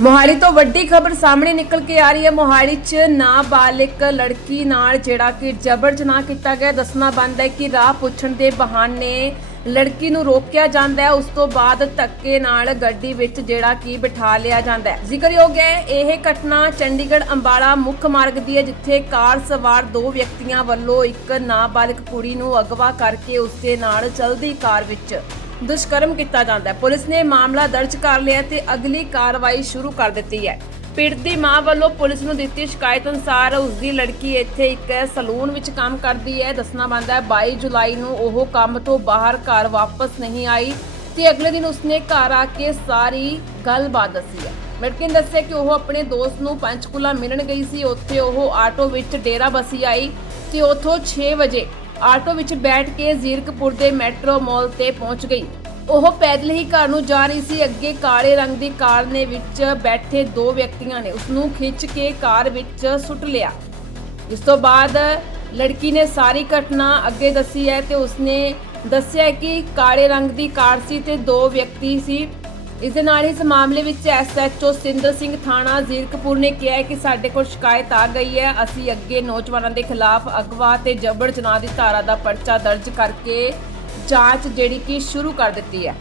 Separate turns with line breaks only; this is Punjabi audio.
ਮੋਹਾਲੀ ਤੋਂ ਵੱਡੀ ਖਬਰ ਸਾਹਮਣੇ ਨਿਕਲ ਕੇ ਆ ਰਹੀ ਹੈ। ਮੋਹਾਲੀ 'ਚ ਨਾਬਾਲਿਗ ਲੜਕੀ ਨਾਲ ਜਿਹੜਾ ਕਿ ਜਬਰ ਜਨਾਹ ਕੀਤਾ ਗਿਆ। ਦੱਸਣਾ ਬੰਦ ਹੈ ਕਿ ਰਾਹ ਪੁੱਛਣ ਦੇ ਬਹਾਨੇ ਲੜਕੀ ਨੂੰ ਰੋਕਿਆ ਜਾਂਦਾ ਹੈ। ਉਸ ਤੋਂ ਬਾਅਦ ਧੱਕੇ ਨਾਲ ਗੱਡੀ ਵਿੱਚ ਜਿਹੜਾ ਕਿ ਬਿਠਾ ਲਿਆ ਜਾਂਦਾ ਹੈ। ਜ਼ਿਕਰਯੋਗ ਹੈ, ਇਹ ਘਟਨਾ ਚੰਡੀਗੜ੍ਹ ਅੰਬਾਲਾ ਮੁੱਖ ਮਾਰਗ ਦੀ ਹੈ, ਜਿੱਥੇ ਕਾਰ ਸਵਾਰ ਦੋ ਵਿਅਕਤੀਆਂ ਵੱਲੋਂ ਇੱਕ ਨਾਬਾਲਿਗ ਕੁੜੀ ਨੂੰ ਅਗਵਾ ਕਰਕੇ ਉਸ ਦੇ ਨਾਲ ਚਲਦੀ ਕਾਰ ਵਿੱਚ ਦੁਸ਼ਕਰਮ ਕੀਤਾ ਜਾਂਦਾ ਹੈ। ਪੁਲਿਸ ਨੇ ਮਾਮਲਾ ਦਰਜ ਕਰ ਲਿਆ ਤੇ ਅਗਲੀ ਕਾਰਵਾਈ ਸ਼ੁਰੂ ਕਰ ਦਿੱਤੀ ਹੈ। ਪੀੜਤ ਦੀ ਮਾਂ ਵੱਲੋਂ ਪੁਲਿਸ ਨੂੰ ਦਿੱਤੀ ਸ਼ਿਕਾਇਤ ਅਨੁਸਾਰ ਉਸ ਦੀ ਲੜਕੀ ਇੱਥੇ ਇੱਕ ਸਲੂਨ ਵਿੱਚ ਕੰਮ ਕਰਦੀ ਹੈ। ਦੱਸਣਾ ਬੰਦਾ ਹੈ 22 ਜੁਲਾਈ ਨੂੰ ਉਹ ਕੰਮ ਤੋਂ ਬਾਹਰ ਘਰ ਵਾਪਸ ਨਹੀਂ ਆਈ ਤੇ ਅਗਲੇ ਦਿਨ ਉਸਨੇ ਘਰ ਆ ਕੇ ਸਾਰੀ ਗੱਲਬਾਤ ਦੱਸੀ ਹੈ। ਲੜਕੀ ਨੇ ਦੱਸਿਆ ਕਿ ਉਹ ਆਪਣੇ ਦੋਸਤ ਨੂੰ ਪੰਚਕੂਲਾ ਮਿਲਣ ਗਈ ਸੀ। ਉੱਥੇ ਉਹ ਆਟੋ ਵਿੱਚ ਡੇਰਾ ਬਸੀ ਆਈ ਤੇ ਉੱਥੋਂ 6 ਵਜੇ ਆਟੋ ਵਿੱਚ ਬੈਠ ਕੇ ਜ਼ੀਰਕਪੁਰ ਦੇ ਮੈਟਰੋ ਮਾਲ ਤੇ ਪਹੁੰਚ ਗਈ। ਉਹ ਪੈਦਲ ਹੀ ਘਰ ਨੂੰ ਜਾ ਰਹੀ ਸੀ। ਅੱਗੇ ਕਾਲੇ ਰੰਗ ਦੀ ਕਾਰ ਨੇ ਵਿੱਚ ਬੈਠੇ ਦੋ ਵਿਅਕਤੀਆਂ ਨੇ ਉਸ ਨੂੰ ਖਿੱਚ ਕੇ ਕਾਰ ਵਿੱਚ ਸੁੱਟ ਲਿਆ। ਇਸ ਤੋਂ ਬਾਅਦ ਲੜਕੀ ਨੇ ਸਾਰੀ ਘਟਨਾ ਅੱਗੇ ਦੱਸੀ ਹੈ ਤੇ ਉਸਨੇ ਦੱਸਿਆ ਕਿ ਕਾਲੇ ਰੰਗ ਦੀ ਕਾਰ ਸੀ ਤੇ ਦੋ ਵਿਅਕਤੀ ਸੀ। ਇਸ ਦੇ ਨਾਲ ਇਸ ਮਾਮਲੇ ਵਿੱਚ ਐਸਐਚਓ ਸਿੰਦਰ ਸਿੰਘ ਥਾਣਾ ਜ਼ੀਰਕਪੁਰ ਨੇ ਕਿਹਾ ਕਿ ਸਾਡੇ ਕੋਲ ਸ਼ਿਕਾਇਤ ਆ ਗਈ ਹੈ। ਅਸੀਂ ਅੱਗੇ ਨੌਜਵਾਨਾਂ ਦੇ ਖਿਲਾਫ ਅਗਵਾ ਤੇ ਜਬਰ ਜਨਾਹ ਦੀ ਧਾਰਾ ਦਾ ਪਰਚਾ ਦਰਜ ਕਰਕੇ ਜਾਂਚ ਜਿਹੜੀ ਕਿ ਸ਼ੁਰੂ ਕਰ ਦਿੱਤੀ ਹੈ।